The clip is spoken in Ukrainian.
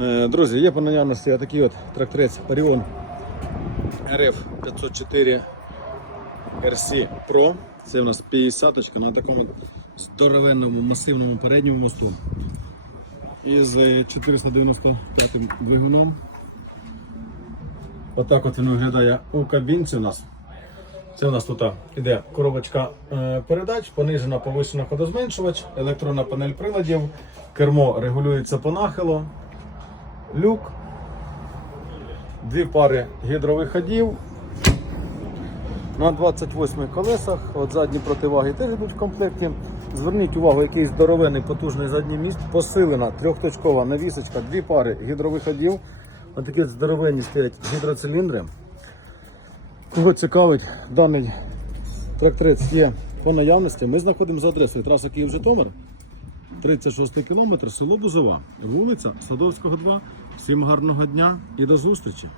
Е, Друзі, є по наявності такий от тракторець Orion RF 504 RC Pro. Це у нас 50 на такому здоровенному масивному передньому мосту. Із е, 495 двигуном. Отак от він виглядає у кабінці у нас. Це у нас тут іде коробочка е, передач, понижена повишена ходозменшувач, електронна панель приладів, кермо регулюється по нахилу, люк, дві пари гідрових ходів. На 28 колесах, от задні противаги теж йдуть в комплекті. Зверніть увагу, який здоровений потужний задній міст, посилена трьохточкова навісочка, дві пари гідрових ходів. Ось такі от здоровенні стоять гідроциліндри. Кого цікавить, даний тракторець є по наявності. Ми знаходимося за адресою траса Київ-Житомир, 36 кілометр, село Бузова, вулиця Садовського, 2. Всім гарного дня і до зустрічі!